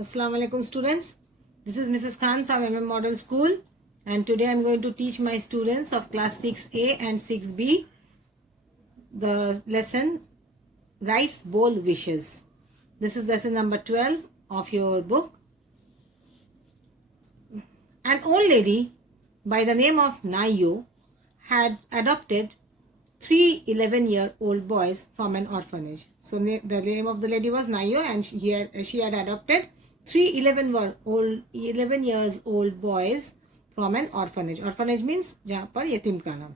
Assalamu alaikum students. This is Mrs. Khan from Model School, and today I am going to teach my students of class 6A and 6B the lesson Rice Bowl Wishes. This is lesson number 12 of your book. An old lady by the name of Nayo had adopted three 11-year-old boys from an orphanage. So the name of the lady was Nayo, and she had adopted three 11 years old boys from an orphanage. Orphanage means जहाँ पर यतीम खाना.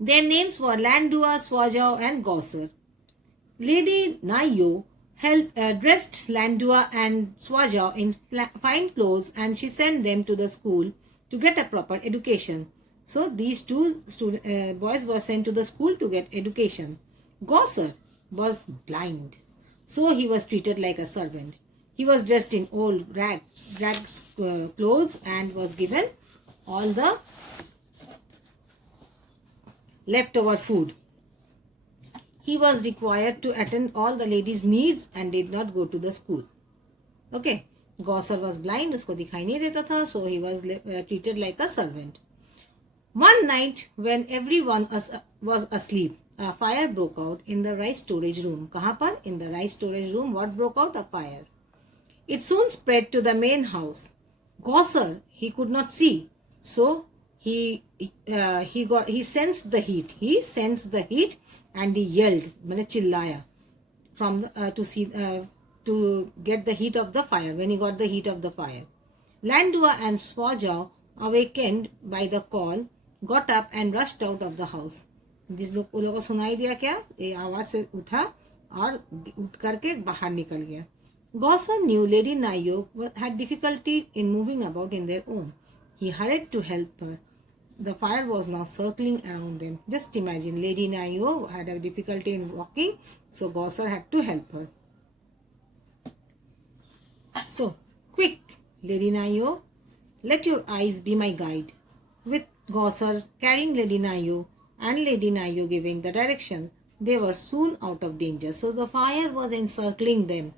Their names were Landua, Swajao and Gosser. Lady Nayo dressed Landua and Swajao in fine clothes, and she sent them to the school to get a proper education. So these two boys were sent to the school to get education. Gosser was blind, so he was treated like a servant. He was dressed in old rags clothes and was given all the leftover food. He was required to attend all the ladies' needs and did not go to the school. Okay, Gosser was blind, usko dikhai nahi deta tha, so he was treated like a servant. One night when everyone was asleep, a fire broke out in the rice storage room. Kahan par? In the rice storage room, what broke out? A fire. It soon spread to the main house. Gosser, he could not see, so he sensed the heat. He sensed the heat and he yelled, maine chillaya, to get the heat of the fire. When he got the heat of the fire, Landua and Swajao, awakened by the call, got up and rushed out of the house. उन लोगों को सुनाई दिया क्या? ये आवाज से उठा और उठ करके बाहर निकल गया. Gosser knew Lady Nayo had difficulty in moving about in their own. He hurried to help her. The fire was now circling around them. Just imagine, Lady Nayo had a difficulty in walking, so Gosser had to help her. So, quick, Lady Nayo, let your eyes be my guide. With Gosser carrying Lady Nayo and Lady Nayo giving the directions, they were soon out of danger. So the fire was encircling them.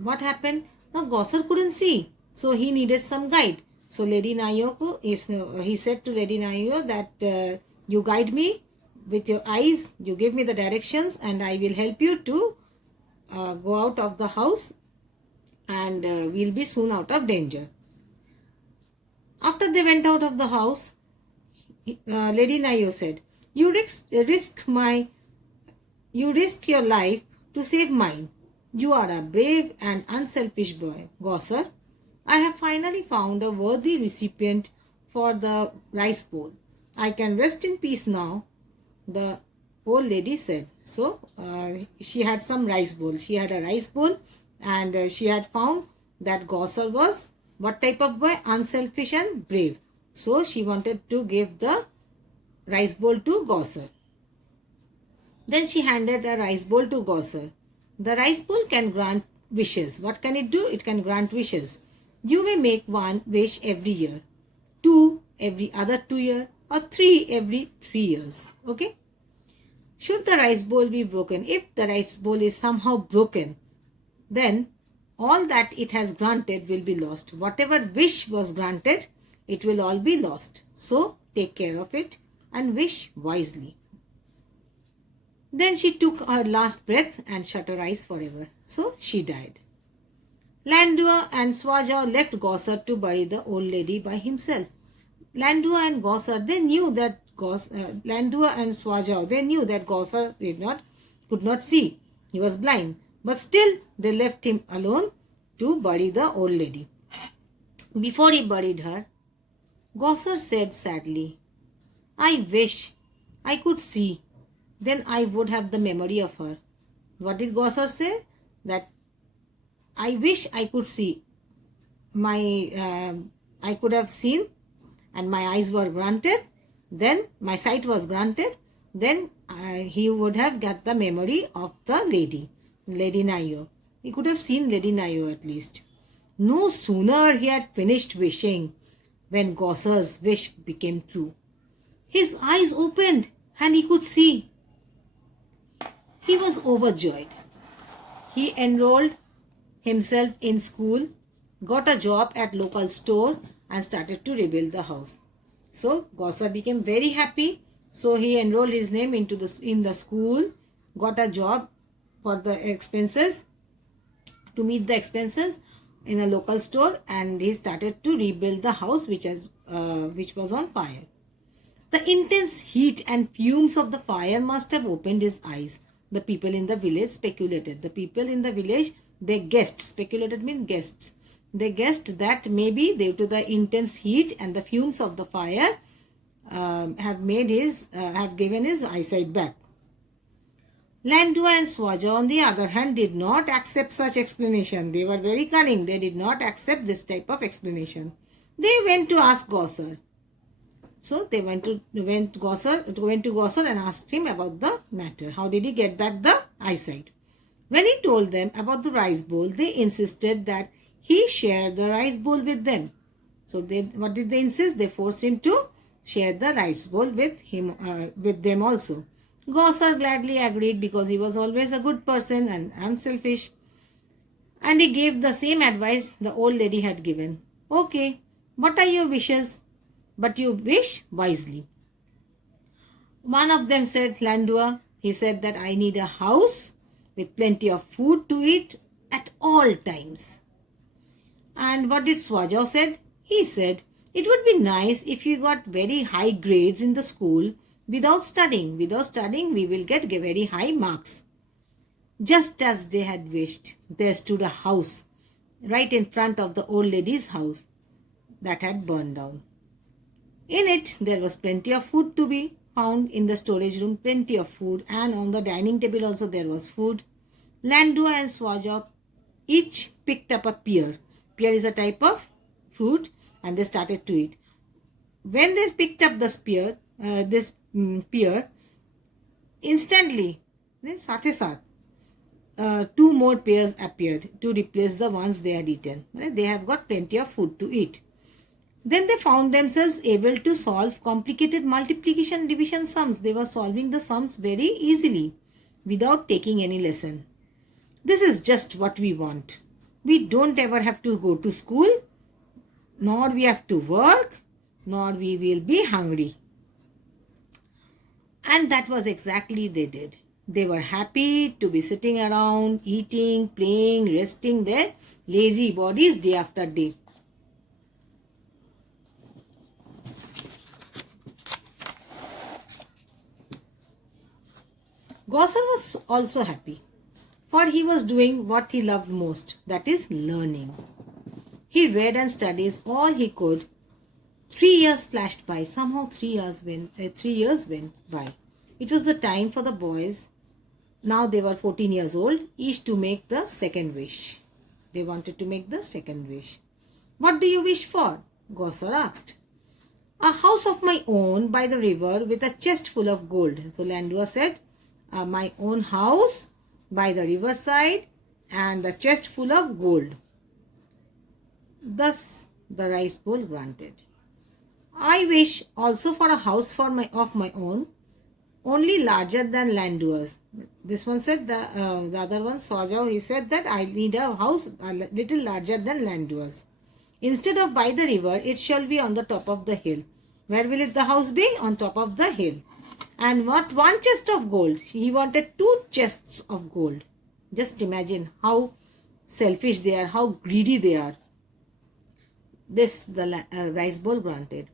What happened? Now Gosser couldn't see, so he needed some guide. So Lady Nayo he said to Lady Nayo that you guide me with your eyes, you give me the directions, and I will help you to go out of the house, and we'll be soon out of danger. After they went out of the house, Lady Nayo said, You risk your life to save mine. You are a brave and unselfish boy, Gosser. I have finally found a worthy recipient for the rice bowl. I can rest in peace now, the old lady said. So she had some rice bowl. She had a rice bowl, and she had found that Gosser was what type of boy? Unselfish and brave. So she wanted to give the rice bowl to Gosser. Then she handed a rice bowl to Gosser. The rice bowl can grant wishes. What can it do? It can grant wishes. You may make one wish every year, two every other 2 years, or three every 3 years. Okay? Should the rice bowl be broken, if the rice bowl is somehow broken, then all that it has granted will be lost. Whatever wish was granted, it will all be lost. So take care of it and wish wisely. Then she took her last breath and shut her eyes forever. So she died. Landua and Swajao left Gosser to bury the old lady by himself. Landua and Gosser, they knew that Landua and Swajao, they knew that Gosser could not see. He was blind. But still, they left him alone to bury the old lady. Before he buried her, Gosser said sadly, I wish I could see. Then I would have the memory of her. What did Gosser say? That I wish I could see. I could have seen, and my eyes were granted. Then my sight was granted. Then he would have got the memory of the lady, Lady Nayo. He could have seen Lady Nayo at least. No sooner he had finished wishing when Gosser's wish became true. His eyes opened and he could see. He was overjoyed. He enrolled himself in school, got a job at local store and started to rebuild the house. So Gosar became very happy. So he enrolled his name in the school, got a job for the expenses, to meet the expenses in a local store, and he started to rebuild the house which was on fire. The intense heat and fumes of the fire must have opened his eyes. The people in the village speculated. The people in the village, they guessed. Speculated means guessed. They guessed that maybe due to the intense heat and the fumes of the fire have given his eyesight back. Landua and Swaja, on the other hand, did not accept such explanation. They were very cunning. They did not accept this type of explanation. They went to ask Gosar. So they went to Gosar and asked him about the matter. How did he get back the eyesight? When he told them about the rice bowl, they insisted that he share the rice bowl with them. So what did they insist? They forced him to share the rice bowl with them also. Gosar gladly agreed because he was always a good person and unselfish. And he gave the same advice the old lady had given. Okay, what are your wishes? But you wish wisely. One of them said, Landua, he said that I need a house with plenty of food to eat at all times. And what did Swaja said? He said, it would be nice if you got very high grades in the school without studying. Without studying, we will get very high marks. Just as they had wished, there stood a house right in front of the old lady's house that had burned down. In it, there was plenty of food to be found in the storage room, plenty of food, and on the dining table also there was food. Landua and Swaja each picked up a pear. Pear is a type of fruit, and they started to eat. When they picked up this pear, instantly, two more pears appeared to replace the ones they had eaten. They have got plenty of food to eat. Then they found themselves able to solve complicated multiplication division sums. They were solving the sums very easily without taking any lesson. This is just what we want. We don't ever have to go to school, nor we have to work, nor we will be hungry. And that was exactly they did. They were happy to be sitting around, eating, playing, resting their lazy bodies day after day. Gosar was also happy, for he was doing what he loved most, that is learning. He read and studied all he could. 3 years flashed by. Somehow 3 years went by. It was the time for the boys. Now they were 14 years old, each to make the second wish. They wanted to make the second wish. What do you wish for? Gosar asked. A house of my own by the river with a chest full of gold. So Landua said, my own house by the riverside and the chest full of gold. Thus the rice bowl granted. I wish also for a house of my own, only larger than Landua's. This one said, the other one, Swaja, he said that I need a house a little larger than Landua's. Instead of by the river, it shall be on the top of the hill. Where will the house be? On top of the hill. And what? One chest of gold. He wanted 2 chests of gold. Just imagine how selfish they are, how greedy they are. This the rice bowl granted.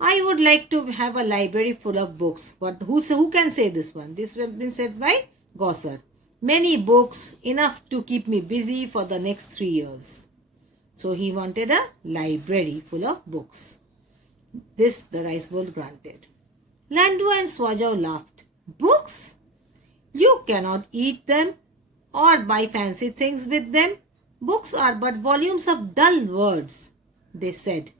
I would like to have a library full of books. But who can say this one? This has been said by Gosar. Many books, enough to keep me busy for the next 3 years. So he wanted a library full of books. This the rice bowl granted. Landua and Swaja laughed. Books? You cannot eat them or buy fancy things with them. Books are but volumes of dull words, they said.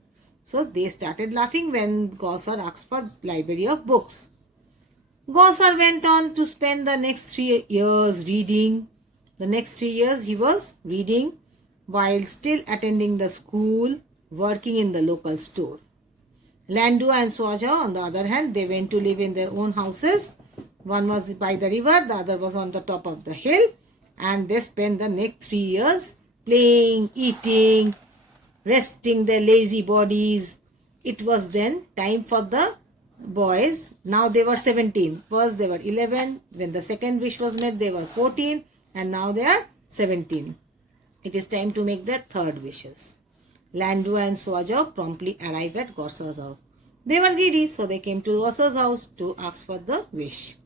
So they started laughing when Gosar asked for library of books. Gosar went on to spend the next 3 years reading. The next 3 years he was reading while still attending the school, working in the local store. Landua and Swaja, on the other hand, they went to live in their own houses. One was by the river, the other was on the top of the hill, And they spent the next 3 years playing, eating, resting their lazy bodies. It was then time for the boys. Now they were 17. First they were 11. When the second wish was met, they were 14. And now they are 17. It is time to make their third wishes. Landu and Swaja promptly arrived at Gosar's house. They were greedy, so they came to Gosar's house to ask for the wish.